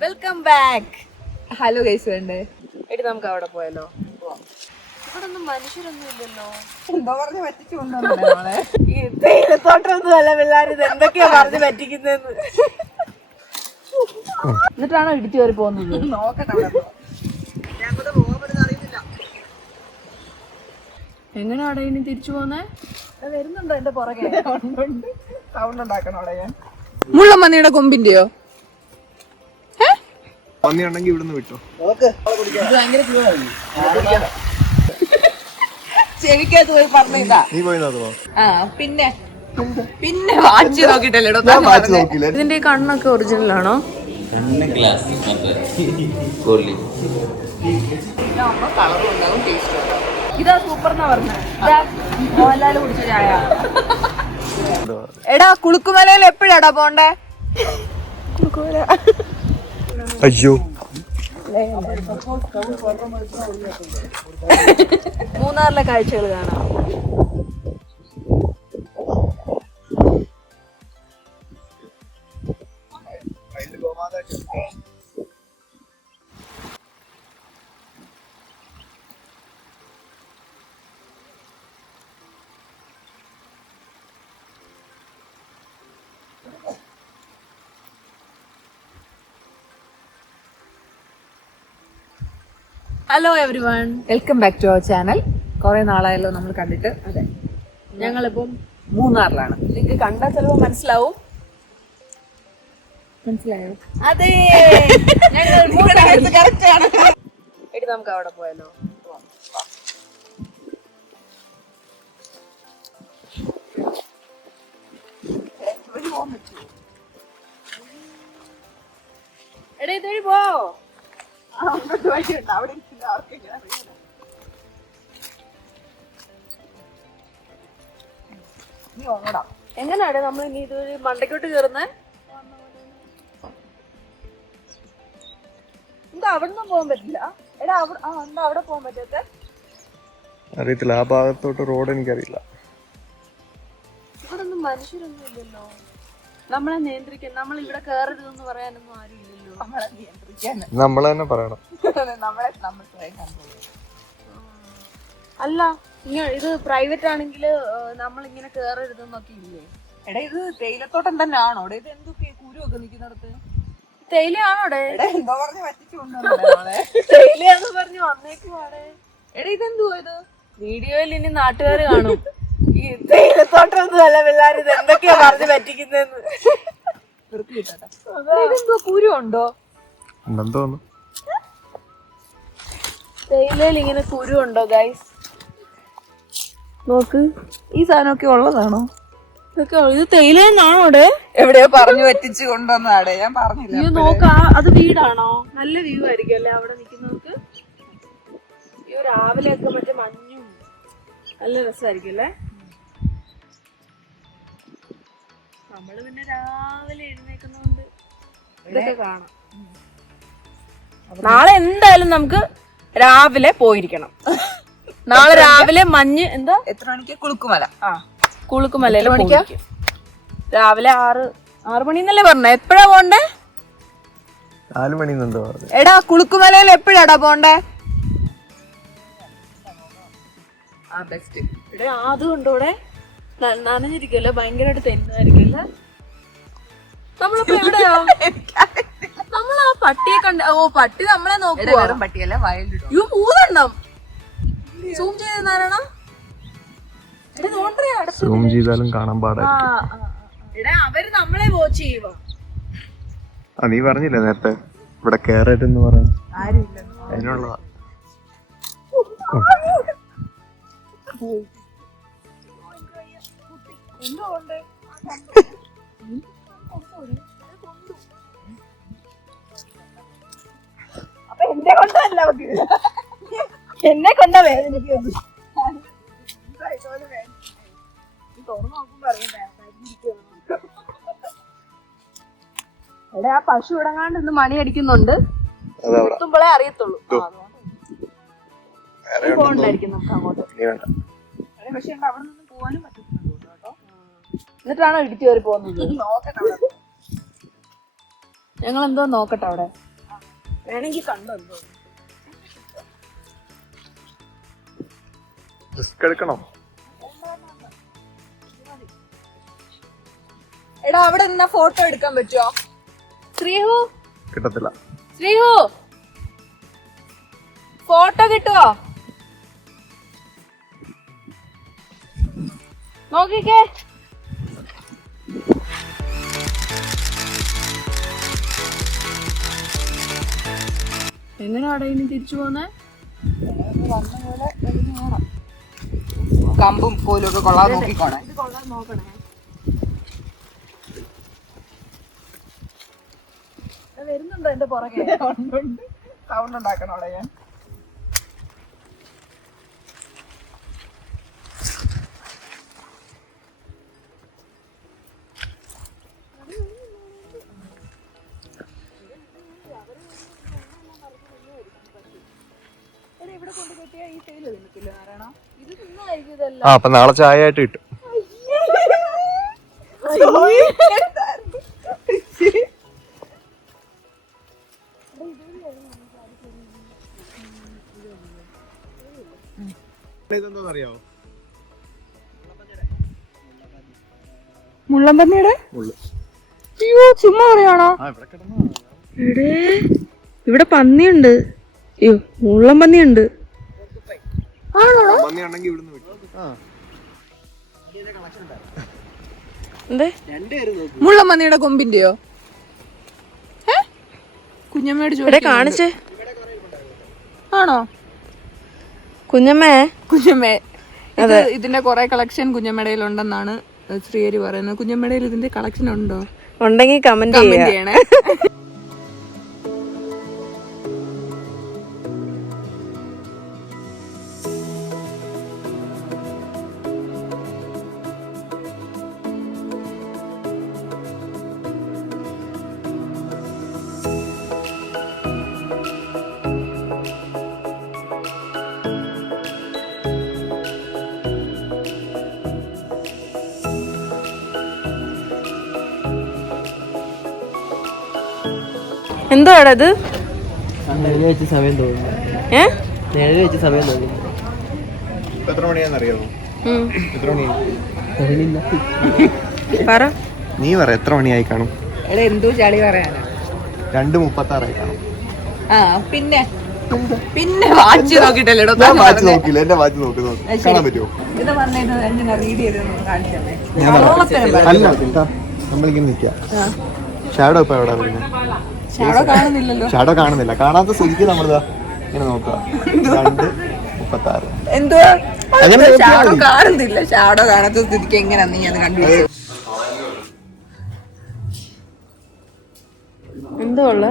Welcome back. Hello guys വേണ്ടേ എടി നമുക്ക് അവിടെ പോയല്ലോ. ഇവിടെ ഒന്നും മനുഷ്യരൊന്നും ഇല്ലല്ലോ. എന്തോ പറഞ്ഞ് പറ്റിച്ചുകൊണ്ടോളെ ഈ തേയിലത്തോട്ടൊന്നും അല്ല പിള്ളേർ ഇത് എന്തൊക്കെയാ പറഞ്ഞ് പറ്റിക്കുന്നതെന്ന്. എന്നിട്ടാണോ ഇടിച്ചു കയറി പോകുന്നത്? നോക്കട്ടെ എങ്ങനെയാടെ ഇനി തിരിച്ചു പോന്നേ? വരുന്നുണ്ടോ എന്റെ പുറകെ? സൗണ്ട് ഉണ്ടാക്കണം അവിടെ. ഞാൻ മുള്ളമ്മന്നിയുടെ കൊമ്പിന്റെയോ പന്നിയുണ്ടെങ്കിൽ ഇവിടുന്ന് വിട്ടോ. ചെവിക്കകത്ത് പോയി പറഞ്ഞിട്ടാ നീ പോയി നോക്കണോ? ആ പിന്നെ പിന്നെ വാച്ച് നോക്കിട്ടല്ലേ ഇതിന്റെ കണ്ണൊക്കെ ഒറിജിനൽ ആണോ? ഇതാ സൂപ്പർ എന്നാ പറഞ്ഞത്. മോഹൻലാല് കുടിച്ച ചായ. എടാ കുളുക്കുമലയിൽ എപ്പോഴാടാ പോണ്ടേ? അയ്യോ മൂന്നാറിലെ കാഴ്ചകൾ കാണാം. Hello everyone, welcome back to our channel. കുറെ നാളായല്ലോ നമ്മൾ കണ്ടിട്ട്. അതെ, ഞങ്ങളിപ്പം മൂന്നാറിലാണ്. നിങ്ങൾക്ക് കണ്ടാൽ ചിലപ്പോൾ മനസ്സിലാവും. മനസ്സിലായോ? അതെ, ഞങ്ങൾ എടി നമുക്ക് അവിടെ പോയല്ലോ. എടാ ഇതുവഴി പോ. എങ്ങനെയാണ് നമ്മൾ ഇനി ഇതൊരു മണ്ടയ്ക്കോട്ട് കേറുന്നേ? എന്താ അവിടുന്ന് പോകാൻ പറ്റില്ല? എടാ എന്താ അവിടെ പോകാൻ പറ്റാത്ത? അറിയത്തില്ല, ആ ഭാഗത്തോട്ട് റോഡ് എനിക്കറിയില്ല. ഇവിടെ ഒന്നും മനുഷ്യരൊന്നും ഇല്ലല്ലോ. നമ്മളെ നിയന്ത്രിക്കാൻ, നമ്മൾ ഇവിടെ കേറരുതെന്ന് പറയാനൊന്നും ആരും ഇല്ലല്ലോ. നമ്മളെ നിയന്ത്രിക്കാൻ നമ്മൾ തന്നെ പറയണം. അല്ല, ഇത് പ്രൈവറ്റ് ആണെങ്കിൽ നമ്മൾ ഇങ്ങനെ കേറരുതെന്നൊക്കെ ഇല്ലേ? എടാ ഇത് തേയിലത്തോട്ടം തന്നെ ആണോ? ഇത് എന്തൊക്കെ കുരുവൊക്കെ നിക്കുന്നിടത്ത്? തേയിലയാണോടെ? എന്തോ പറഞ്ഞ് പറ്റിച്ചുകൊണ്ടോളെ. തേയിലയാന്ന് പറഞ്ഞു വന്നേക്കുവാടെ. എടാ ഇതെന്തുവാ ഇത്? വീഡിയോയിൽ ഇനി നാട്ടുകാർ കാണും. ഈ തേയിലത്തോട്ടൊന്നും അല്ല പിള്ളേർ ഇത് എന്തൊക്കെയാ പറഞ്ഞ് പറ്റിക്കുന്നതെന്ന്. ഇതെന്തോ കുരുണ്ടോ? ഉണ്ടെന്ന് തോന്നുന്നു. തേയിലയിൽ ഇങ്ങനെ കുരു ഉണ്ടോ ഗൈസ്? നോക്ക്, ഈ സാധനമൊക്കെ ഉള്ളതാണോ? ഇതൊക്കെ ഇത് തേയിലെന്നാണോ അവിടെ? എവിടെയോ പറഞ്ഞു പറ്റിച്ചു കൊണ്ടുവന്നതാടെ, ഞാൻ പറഞ്ഞില്ല. ഇത് നോക്ക, അത് വീടാണോ? നല്ല വ്യൂ ആയിരിക്കും അല്ലേ അവിടെ നിൽക്കുന്നവർക്ക്? ഈ രാവിലെ ഒക്കെ മറ്റേ മഞ്ഞും നല്ല രസമായിരിക്കും അല്ലേ? നമ്മള് പിന്നെ രാവിലെ എഴുന്നേക്കുന്നോണ്ട് ഇതൊക്കെ കാണാം. നാളെ എന്തായാലും നമുക്ക് രാവിലെ പോയിരിക്കണം. നാളെ രാവിലെ മഞ്ഞ് എന്താ എത്ര മണിക്ക്? കുളുക്കുമല. കുളുക്കുമലയില് പോയിരിക്കും. രാവിലെ 6 മണിന്നല്ലേ പറഞ്ഞ? എപ്പോഴാ പോണ്ടേ? 4 മണിന്നുണ്ടോ? എടാ കുളുക്കുമലയിൽ എപ്പോഴാടാ പോണ്ടേ? ബെസ്റ്റ്. ഇവിടെ അതുകൊണ്ട് ഇവിടെ നനഞ്ഞിരിക്കല്ലോ, ഭയങ്കരമായിട്ട് തെന്നായിരിക്കല്ലേ. നമ്മളിപ്പോ എവിടെയാ? നമ്മൾ ആ പട്ടിയെ കണ്ട. ഓ, പട്ടി നമ്മളെ നോക്കുക. വെറും പട്ടിയല്ല, വൈൽഡ് ഡോഗ്. 3 സൂം ചെയ്താരണ. സൂം ചെയ്താലും കാണാൻ പാടായിരിക്കും. അവര് നമ്മളെ വാച്ച് ചെയ്യുക. നീ പറഞ്ഞില്ലേ നേരത്തെ ഇവിടെ കേറരുതെന്ന് പറയാൻ? അതിനുള്ളതാ. അപ്പൊ എന്നെ കൊണ്ടല്ല, എന്നെ കൊണ്ടാ വേദനിക്കുന്നു. എടാ ആ പശു ഇടങ്ങാണ്ട് ഇന്ന് മണി അടിക്കുന്നുണ്ട്. എത്തുമ്പോഴേ അറിയത്തുള്ളൂ. പോകണ്ടായിരിക്കും നമുക്ക് അങ്ങോട്ട്. പക്ഷെ അവിടെ നിന്ന് പോകാനും പറ്റുന്നുണ്ടോ കേട്ടോ? എന്നിട്ടാണോ ഇടിച്ചു കയറി പോകുന്നത്? നോക്കട്ടെ. ഞങ്ങൾ എന്തോ നോക്കട്ടെ അവിടെ വേണമെങ്കിൽ കണ്ടോ. റിസ്ക് എടുക്കണോ? എടാ അവിടെ നിന്നാ ഫോട്ടോ എടുക്കാൻ പറ്റുമോ? ശ്രീഹു കിട്ടത്തില്ല. ശ്രീഹു ഫോട്ടോ കിട്ടുവോ? നോക്കിക്കേ. എങ്ങനെയാടാ ഇനി തിരിച്ചു പോന്നെ? കമ്പും കോലും ഒക്കെ കൊള്ളാൻ നോക്കിക്കോണേ. ഇത് കൊള്ളാൻ നോക്കണേ. വരുന്നുണ്ടോ എന്റെ പുറകെ? സൗണ്ട് ഉണ്ടാക്കണം അവിടെ ഞാൻ. ഇവിടെ കൊണ്ട് കെട്ടിയാ ഈ തേയില തിന്നത്തില്ല നാരായണ. ഇത് തിന്നായിരിക്കും ഇതെല്ലാം. അപ്പൊ നാളെ ചായ ആയിട്ട് കിട്ടും. ഇതെന്താണെന്നറിയാവോ? മുള്ളൻപന്നിയുടെ ഉള്ളു. അയ്യോ ചുമ്മാ പറയാണോ? എടേ ഇവിടെ പന്നിയുണ്ട്. അയ്യോ മുള്ളൻ പന്നിയുണ്ട്. ആണോടാ? പന്നിയുണ്ടെങ്കിൽ ഇവിടുന്ന് വിട്ടു. എന്തേ മുള്ളൻ പന്നിയുടെ കൊമ്പിന്റെയോ? കുഞ്ഞമ്മയോട് ചോദിച്ചു കാണിച്ചേ. ആണോ കുഞ്ഞമ്മേ? കുഞ്ഞമ്മേ ഇതിന്റെ കൊറേ കളക്ഷൻ കുഞ്ഞമ്മടയിൽ ഉണ്ടെന്നാണ് ശ്രീഹരി പറയുന്നത്. കുഞ്ഞമ്മടയിൽ ഇതിന്റെ കളക്ഷൻ ഉണ്ടോ? ഉണ്ടെങ്കിൽ കമന്റ് ചെയ്യണേ. എന്തുവാടാ ഇത്? സമയം തോന്നുന്നു. സമയം തോന്നുന്നു. എത്ര മണിയാണെന്നറിയാമോ? എത്ര മണിയായി? പറ. നീ പറ എത്ര മണിയായി കാണും? എടാ എന്തോ ചളി പറയാനാ. 2:36 കാണും. ആ പിന്നെ പിന്നെ വാച്ച് നോക്കിട്ടല്ലോ. ഞാൻ വാച്ച് നോക്കില്ല. എന്റെ വാച്ച് നോക്കി കാണാൻ പറ്റുമോ? ഇത് വന്നിട്ട് എന്തിനാ റീഡ് ചെയ്ത് കാണിച്ചേ? അല്ല നമ്മളിങ്ങനെ നിൽക്കാം. ഷാഡോ ഇപ്പൊ എവിടെ വരുന്നത്? ഷാഡോ കാണുന്നില്ലല്ലോ. ഷാഡോ കാണുന്നില്ല. കാണാത്ത സ്ഥിതിക്ക് നമ്മളിതാ ഇങ്ങനെ നോക്കുക. 2:36. എന്തുവാ ഷാഡോ കാണുന്നില്ല? ഷാഡോ കാണാത്ത സ്ഥിതിക്ക് എങ്ങനെയാ നീ അത് കണ്ടുപിടിച്ചത്? എന്തോ ഉള്ള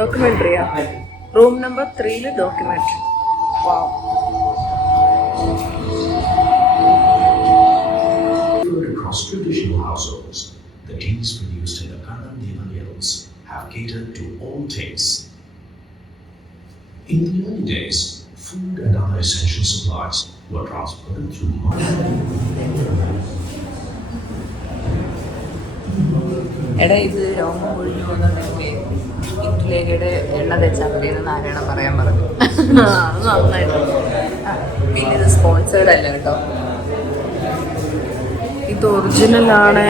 ഡോക്യുമെന്ററിയാ? Room number 3 documentary. Across traditional households, the teas produced in the Karnam Mills have catered to all tastes. In the early days, food and other essential supplies were transported through എടാ ഇത് രോമം ഒഴിഞ്ഞു പോകുന്നുണ്ടെങ്കിൽ ഇഡ്ഡലിയുടെ എണ്ണ തേച്ചാൽ മതിയെന്ന് നാരായണൻ പറയാൻ പറഞ്ഞു. നന്നായിട്ട്. പിന്നെ ഇത് സ്പോൺസേർഡ് അല്ല കേട്ടോ. ഇത് ഒറിജിനൽ ആണ്.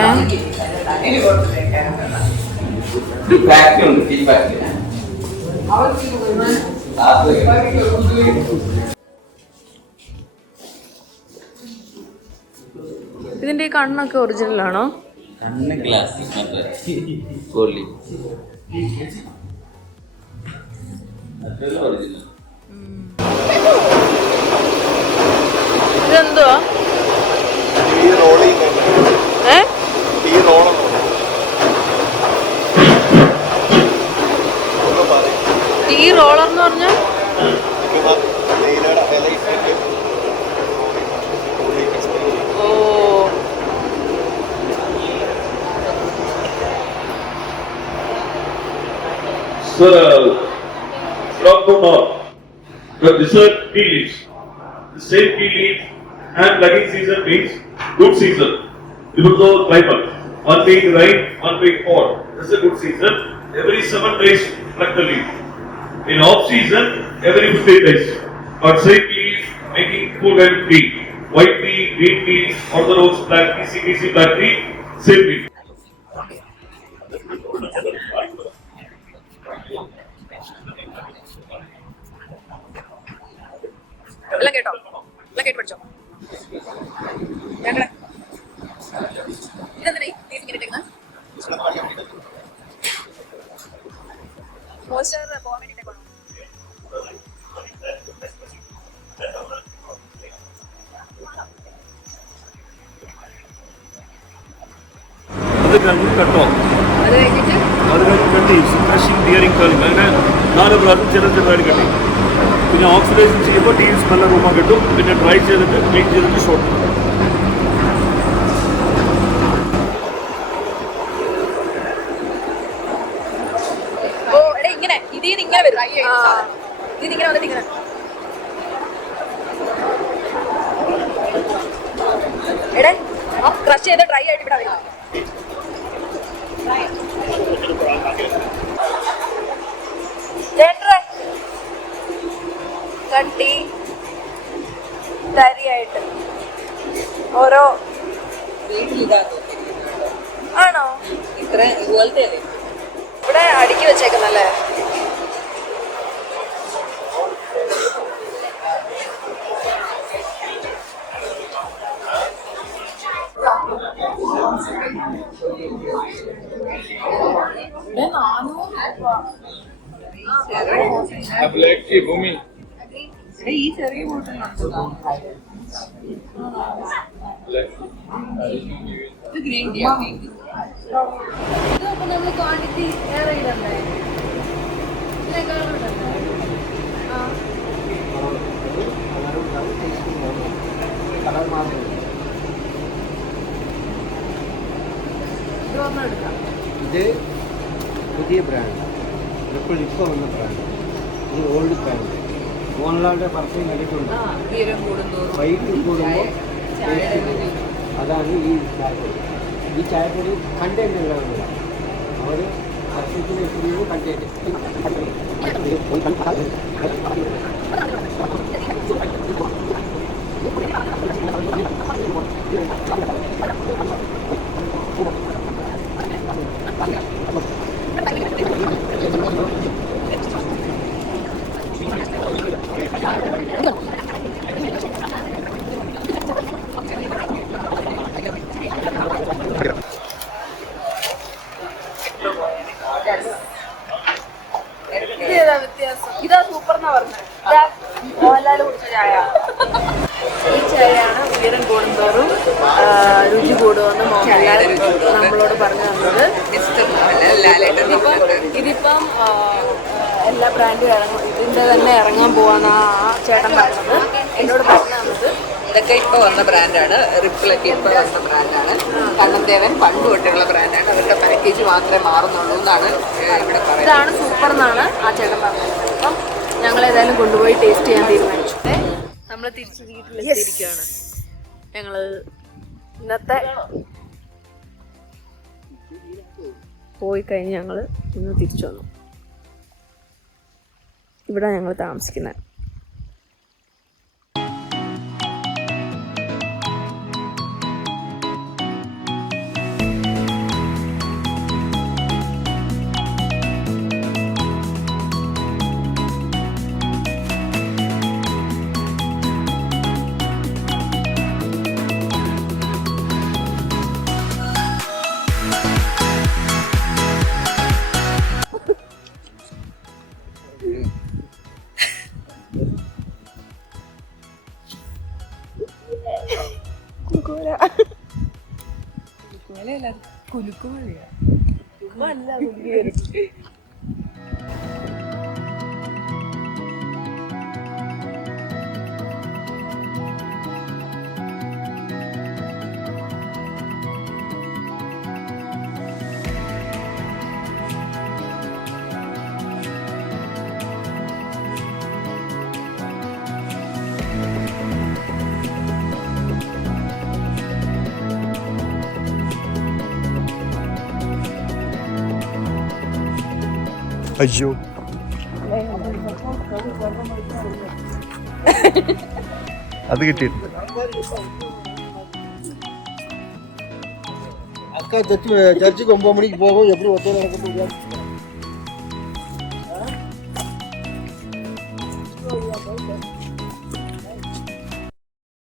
ഇതിന്റെ ഈ കണ്ണൊക്കെ ഒറിജിനൽ ആണോ? കണ്ണ് ഗ്ലാസ് പൊള്ളി ഇതെന്തുവാ? ടീ റോളർ എന്ന് പറഞ്ഞാൽ ഓ from the dessert tea leaves. The same tea leaf and lugging season means good season. Even though climate. one week rain, 1 week fall. This is a good season. Every 7 days pluck the leaf. In off season, every 15 days. But same leaf making full and tea. White tea, green tea, orthodox black tea, CBC black tea, same leaf. എല്ലാം കേട്ടോ, എല്ലാം കേട്ട് പഠിച്ചോ. ഞങ്ങളെ ഇതെന്തിനാ ഇങ്ങനെ ഇട്ടേക്കുന്നെ? Poster പോകാൻ വേണ്ടിയിട്ടേക്കാണോ? അത് കഴിഞ്ഞ് കട്ടോ, അത് കഴിഞ്ഞിട്ട് അത് കഴിഞ്ഞ് കട്ടി ക്രഷിംഗ് ഡിയറിംഗ് കറിങ് അങ്ങനെ 4 പ്രാവശ്യം ചെറുതായിട്ട് കട്ടി. പിന്നെ ഓക്സിഡേഷൻ ചെയ്യുമ്പോൾ ടീ സ്മെല്ല് റൂമ കിട്ടും. പിന്നെ ഡ്രൈ ചെയ്തിട്ട് ക്ലീൻ ചെയ്തിട്ട് ഷോട്ട്. ഓ എടാ ഇങ്ങനെ ഇതിന്ന് ഇങ്ങനെ വരും. ഇതിങ്ങനെ വന്നിട്ട് ഇങ്ങനെ എടാ ആ ക്രഷ് ചെയ്ത് ഡ്രൈ ആയിട്ട് ഇവിടെ വരും. കട്ടി തരിയായിട്ട് ഓരോ ആണോ ഇത്ര ഇതുപോലത്തെ അല്ലേ? ഇവിടെ അടുക്കി വെച്ചേക്കുന്നല്ലേ? ഈ ചെറിയ ബോട്ടിലുണ്ട് ഇത് ഗ്രീൻ ടീ ആണ്. ഇതൊക്കെ നമ്മൾ ക്വാണ്ടിറ്റി ഏറെ ഇടണ്ടേ? ഇതിനേക്കാളും ഇടണ്ടേ? ആ ഇത് ഒന്നും എടുക്കാം. ഇത് പുതിയ ബ്രാൻഡ്, ഇപ്പോൾ വന്ന ബ്രാൻഡ്. ഇത് ഓൾഡ് ബ്രാൻഡ്. മോഹൻലാലിന്റെ പർഫ്യൂം കണ്ടിട്ടുണ്ട്. ഉയരം കൂടുന്തോറും വൈകിട്ട് കൂടുമ്പോൾ അതാണ് ഈ ചായപ്പൊടി. ഈ ചായപ്പൊടി കണ്ടന്റ് ഉള്ളതാണ്. അവർ പർഫ്യൂമിന് എപ്പോഴും കണ്ടന്റ്. ഇതാ സൂപ്പർ എന്നാ പറഞ്ഞത്. ഇതാ മോഹൻലാൽ കുടിച്ച ചായ. ഈ ചായയാണ് ഉയരം കൂടുന്തോറും രുചി കൂടുമെന്ന് മോഹൻലാൽ നമ്മളോട് പറഞ്ഞു തന്നത്. ഇതിപ്പം എല്ലാ ബ്രാൻഡും ഇറങ്ങും, ഇതിന്റെ തന്നെ ഇറങ്ങാൻ പോവാന്ന് ആ ചേട്ടൻ പറഞ്ഞത്, എന്നോട് പറഞ്ഞു തന്നത്. ഇതൊക്കെ ഇപ്പോൾ വന്ന ബ്രാൻഡാണ്. റിപ്പിളൊക്കെ ഇപ്പോൾ വന്ന ബ്രാൻഡാണ്. കണ്ണൻദേവൻ പണ്ട് തൊട്ടുള്ള ബ്രാൻഡാണ്. അവരുടെ പാക്കേജ് മാത്രമേ മാറുന്നുള്ളൂ എന്നാണ് ഇവിടെ പറയുന്നത്. ഇതാണ് സൂപ്പർ എന്നാണ് ആ ചേട്ടൻ പറഞ്ഞത്. അപ്പം ഞങ്ങൾ ഏതായാലും കൊണ്ടുപോയി ടേസ്റ്റ് ചെയ്യാൻ തീരുമാനിച്ചു. നമ്മൾ തിരിച്ച് വീട്ടിലെത്തിയിരിക്കുകയാണ്. ഞങ്ങൾ ഇന്നത്തെ പോയി കഴിഞ്ഞ് ഞങ്ങൾ ഇന്ന് തിരിച്ചു വന്നു. ഇവിടെ ഞങ്ങൾ താമസിക്കുന്നത്. കുലുക്കുമളിയാ. അയ്യോ അത് കിട്ടിയിട്ടുണ്ട്. அக்கா சர்ச்சுக்கு 9 மணிக்கு போகும் எப்படி ஒருத்தர் நடக்க முடியாது